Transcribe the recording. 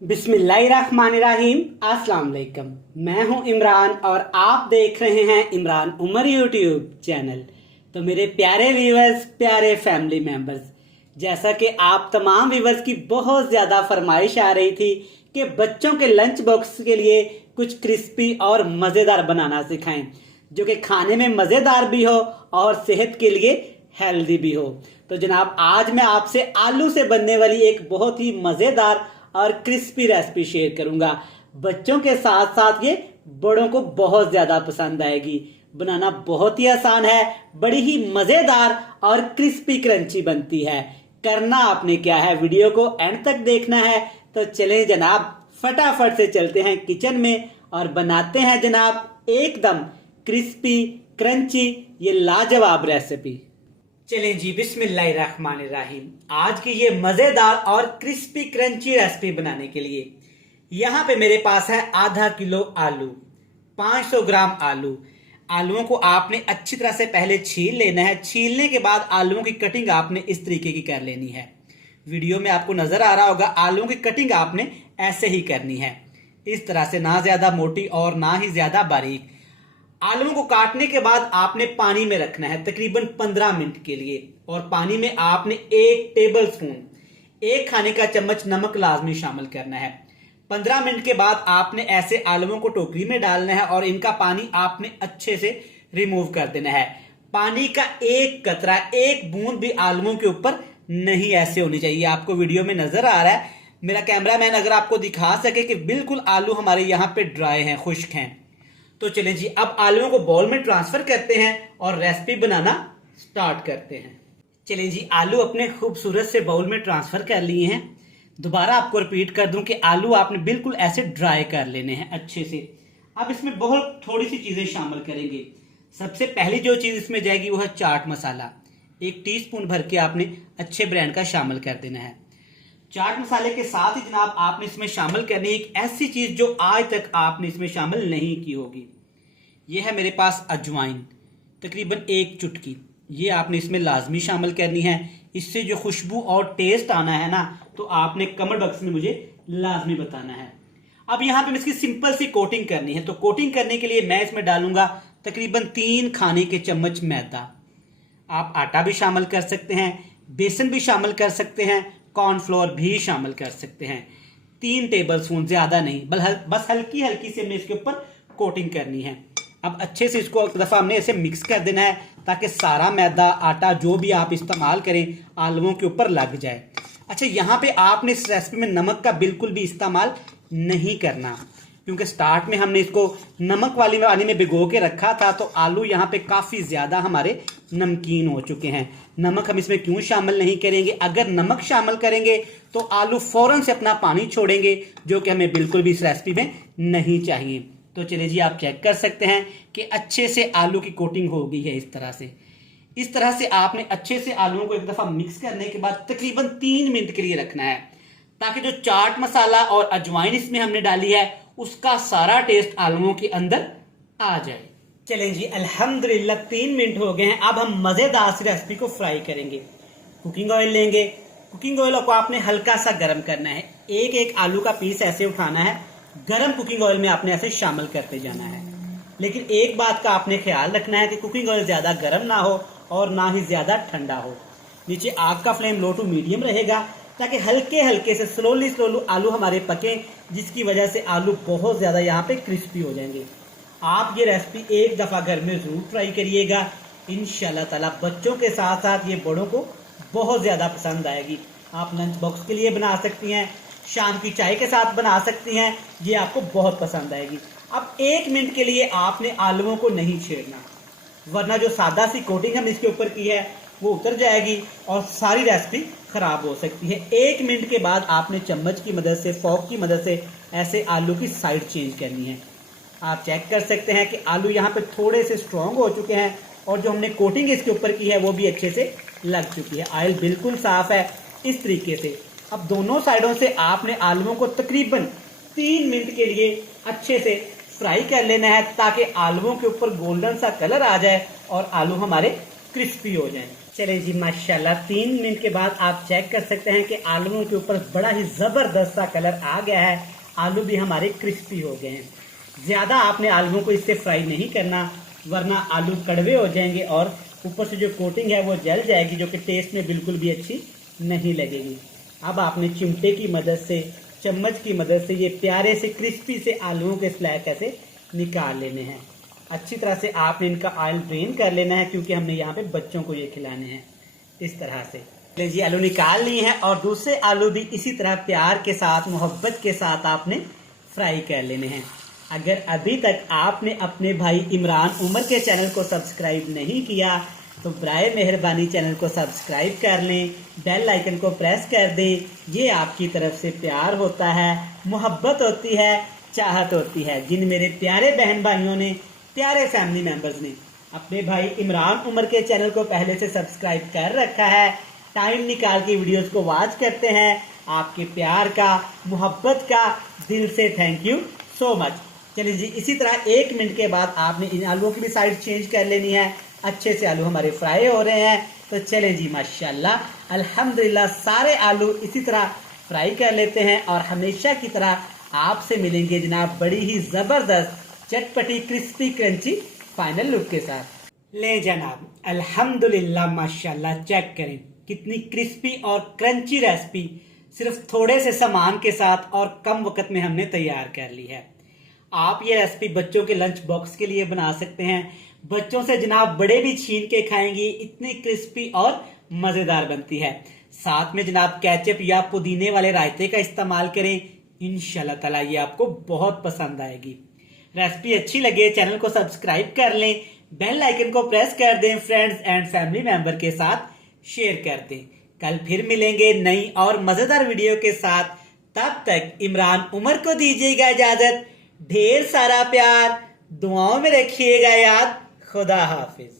बिस्मिल्लाहिर्रहमानिर्रहीम। अस्सलाम वालेकुम। मैं हूं इमरान और आप देख रहे हैं इमरान उमर यूट्यूब चैनल। तो मेरे प्यारे व्यूअर्स, प्यारे फैमिली मेंबर्स, जैसा कि आप तमाम व्यूअर्स की बहुत ज़्यादा फरमाइश आ रही थी कि बच्चों के लंच बॉक्स के लिए कुछ क्रिस्पी और मज़ेदार बनाना सिखाएं जो कि खाने में मज़ेदार भी हो और सेहत के लिए हेल्दी भी हो। तो जनाब, आज मैं आपसे आलू से बनने वाली एक बहुत ही मज़ेदार और क्रिस्पी रेसिपी शेयर करूंगा। बच्चों के साथ साथ ये बड़ों को बहुत ज्यादा पसंद आएगी। बनाना बहुत ही आसान है, बड़ी ही मजेदार और क्रिस्पी क्रंची बनती है। करना आपने क्या है, वीडियो को एंड तक देखना है। तो चलें जनाब, फटाफट से चलते हैं किचन में और बनाते हैं जनाब एकदम क्रिस्पी क्रंची ये लाजवाब रेसिपी। चलें जी, बिस्मिल्लाहिर्रहमानिर्रहीम। आज की ये मजेदार और क्रिस्पी क्रंची रेसिपी बनाने के लिए यहाँ पे मेरे पास है आधा किलो आलू, 500 ग्राम आलू। आलूओं को आपने अच्छी तरह से पहले छील लेना है। छीलने के बाद आलूओं की कटिंग आपने इस तरीके की कर लेनी है। वीडियो में आपको नजर आ रहा होगा, आलूओं की कटिंग आपने ऐसे ही करनी है, इस तरह से, ना ज्यादा मोटी और ना ही ज्यादा बारीक। आलूओं को काटने के बाद आपने पानी में रखना है तकरीबन 15 मिनट के लिए, और पानी में आपने 1 टेबल स्पून, 1 खाने का चम्मच नमक लाजमी शामिल करना है। 15 मिनट के बाद आपने ऐसे आलूओं को टोकरी में डालना है और इनका पानी आपने अच्छे से रिमूव कर देना है। पानी का एक कतरा, एक बूंद भी आलूओं के ऊपर नहीं ऐसे होनी चाहिए। आपको वीडियो में नजर आ रहा है, मेरा कैमरामैन अगर आपको दिखा सके कि बिल्कुल आलू हमारे यहाँ पे ड्राई हैं, खुश्क हैं। तो चलें जी, अब आलूओं को बाउल में ट्रांसफर करते हैं और रेसिपी बनाना स्टार्ट करते हैं। चलें जी, आलू अपने खूबसूरत से बाउल में ट्रांसफर कर लिए हैं। दोबारा आपको रिपीट कर दूं कि आलू आपने बिल्कुल ऐसे ड्राई कर लेने हैं अच्छे से। अब इसमें बहुत थोड़ी सी चीजें शामिल करेंगे। सबसे पहली जो चीज इसमें जाएगी वो है चाट मसाला। 1 टीस्पून भर के आपने अच्छे ब्रांड का शामिल कर देना है। चाट मसाले के साथ ही जनाब आपने इसमें शामिल करनी है एक ऐसी चीज जो आज तक आपने इसमें शामिल नहीं की होगी। यह है मेरे पास अजवाइन, तकरीबन 1 चुटकी। ये आपने इसमें लाजमी शामिल करनी है। इससे जो खुशबू और टेस्ट आना है ना, तो आपने कमेंट बॉक्स में मुझे लाजमी बताना है। अब यहाँ पे इसकी सिंपल सी कोटिंग करनी है। तो कोटिंग करने के लिए मैं इसमें डालूंगा तकरीबन 3 खाने के चम्मच मैदा। आप आटा भी शामिल कर सकते हैं, बेसन भी शामिल कर सकते हैं, कॉर्नफ्लोर भी शामिल कर सकते हैं। 3 टेबल स्पून, ज्यादा नहीं, बस हल्की हल्की से हमने इसके ऊपर कोटिंग करनी है। अब अच्छे से इसको एक दफा हमने ऐसे मिक्स कर देना है ताकि सारा मैदा, आटा जो भी आप इस्तेमाल करें आलूओं के ऊपर लग जाए। अच्छा, यहाँ पे आपने इस रेसिपी में नमक का बिल्कुल भी इस्तेमाल नहीं करना, क्योंकि स्टार्ट में हमने इसको नमक वाली पानी में भिगो के रखा था, तो आलू यहाँ पे काफी ज्यादा हमारे नमकीन हो चुके हैं। नमक हम इसमें क्यों शामिल नहीं करेंगे? अगर नमक शामिल करेंगे तो आलू फौरन से अपना पानी छोड़ेंगे, जो कि हमें बिल्कुल भी इस रेसिपी में नहीं चाहिए। तो चलिए जी, आप चेक कर सकते हैं कि अच्छे से आलू की कोटिंग हो गई है। इस तरह से आपने अच्छे से आलूओं को एक दफा मिक्स करने के बाद तकरीबन 3 मिनट के लिए रखना है, ताकि जो चाट मसाला और अजवाइन इसमें हमने डाली है उसका सारा टेस्ट आलूओं के अंदर आ जाए। चलें जी, अल्हम्दुलिल्लाह 3 मिनट हो गए हैं। अब हम मजेदार सी रेसिपी को फ्राई करेंगे। कुकिंग ऑयल लेंगे। कुकिंग ऑयल को आपने हल्का सा गर्म करना है। एक एक आलू का पीस ऐसे उठाना है, गर्म कुकिंग ऑयल में आपने ऐसे शामिल करते जाना है। लेकिन एक बात का आपने ख्याल रखना है कि कुकिंग ऑयल ज्यादा गर्म ना हो और ना ही ज्यादा ठंडा हो। नीचे आग का फ्लेम लो टू मीडियम रहेगा, ताकि हल्के हल्के से स्लोली आलू हमारे पके, जिसकी वजह से आलू बहुत ज्यादा यहाँ पे क्रिस्पी हो जाएंगे। आप ये रेसिपी एक दफा घर में जरूर ट्राई करिएगा। इंशाल्लाह ताला बच्चों के साथ साथ ये बड़ों को बहुत ज्यादा पसंद आएगी। आप लंच बॉक्स के लिए बना सकती हैं, शाम की चाय के साथ बना सकती हैं, ये आपको बहुत पसंद आएगी। अब 1 मिनट के लिए आपने आलूओं को नहीं छेड़ना, वरना जो सादा सी कोटिंग हम इसके ऊपर की है वो उतर जाएगी और सारी रेसिपी खराब हो सकती है। 1 मिनट के बाद आपने चम्मच की मदद से, फोर्क की मदद से ऐसे आलू की साइड चेंज करनी है। आप चेक कर सकते हैं कि आलू यहाँ पे थोड़े से स्ट्रॉन्ग हो चुके हैं और जो हमने कोटिंग इसके ऊपर की है वो भी अच्छे से लग चुकी है। ऑयल बिल्कुल साफ है इस तरीके से। अब दोनों साइडों से आपने आलूओं को तकरीबन 3 मिनट के लिए अच्छे से फ्राई कर लेना है, ताकि आलूओं के ऊपर गोल्डन सा कलर आ जाए और आलू हमारे क्रिस्पी हो जाएं। चलें जी, माशाल्लाह 3 मिनट के बाद आप चेक कर सकते हैं कि आलूओं के ऊपर बड़ा ही ज़बरदस्त सा कलर आ गया है। आलू भी हमारे क्रिस्पी हो गए हैं। ज़्यादा आपने आलूओं को इससे फ्राई नहीं करना, वरना आलू कड़वे हो जाएंगे और ऊपर से जो कोटिंग है वो जल जाएगी, जो कि टेस्ट में बिल्कुल भी अच्छी नहीं लगेगी। अब आपने चिमटे की मदद से, चम्मच की मदद से ये प्यारे से क्रिस्पी से आलूओं के स्लैक ऐसे निकाल लेने हैं। अच्छी तरह से आपने इनका ऑयल ड्रेन कर लेना है, क्योंकि हमने यहाँ पे बच्चों को ये खिलाने हैं। इस तरह से ले जी, आलू निकाल लिए हैं और दूसरे आलू भी इसी तरह प्यार के साथ, मोहब्बत के साथ आपने फ्राई कर लेने हैं। अगर अभी तक आपने अपने भाई इमरान उमर के चैनल को सब्सक्राइब नहीं किया तो बराए मेहरबानी चैनल को सब्सक्राइब कर लें, बेल आइकन को प्रेस कर दें। ये आपकी तरफ से प्यार होता है, मोहब्बत होती है, चाहत होती है। जिन मेरे प्यारे बहन भाइयों ने, प्यारे फैमिली मेंबर्स ने अपने भाई इमरान उमर के चैनल को पहले से सब्सक्राइब कर रखा है, टाइम निकाल के वीडियोस को वॉच करते हैं, आपके प्यार का, मोहब्बत का दिल से थैंक यू सो मच। चलिए जी, इसी तरह 1 मिनट के बाद आपने इन आलूओं की भी साइड चेंज कर लेनी है। अच्छे से आलू हमारे फ्राई हो रहे हैं। तो चले जी, माशाल्लाह अल्हम्दुलिल्लाह सारे आलू इसी तरह फ्राई कर लेते हैं और हमेशा की तरह आपसे मिलेंगे जनाब बड़ी ही जबरदस्त चटपटी क्रिस्पी क्रंची फाइनल लुक के साथ। ले जनाब, अल्हम्दुलिल्लाह माशाल्लाह, चेक करें कितनी क्रिस्पी और क्रंची रेसिपी सिर्फ थोड़े से सामान के साथ और कम वक्त में हमने तैयार कर ली है। आप ये रेसिपी बच्चों के लंच बॉक्स के लिए बना सकते हैं। बच्चों से जनाब बड़े भी छीन के खाएंगे, इतनी क्रिस्पी और मजेदार बनती है। साथ में जनाब केचप या पुदीने वाले रायते का इस्तेमाल करें, इंशाल्लाह ताला ये आपको बहुत पसंद आएगी। रेसिपी अच्छी लगे चैनल को सब्सक्राइब कर लें, बेल आइकन को प्रेस कर दें, फ्रेंड्स एंड फैमिली मेंबर के साथ शेयर कर दें। कल फिर मिलेंगे नई और मजेदार वीडियो के साथ। तब तक इमरान उमर को दीजिएगा इजाजत। ढेर सारा प्यार, दुआओं में रखिएगा याद। खुदा हाफिज।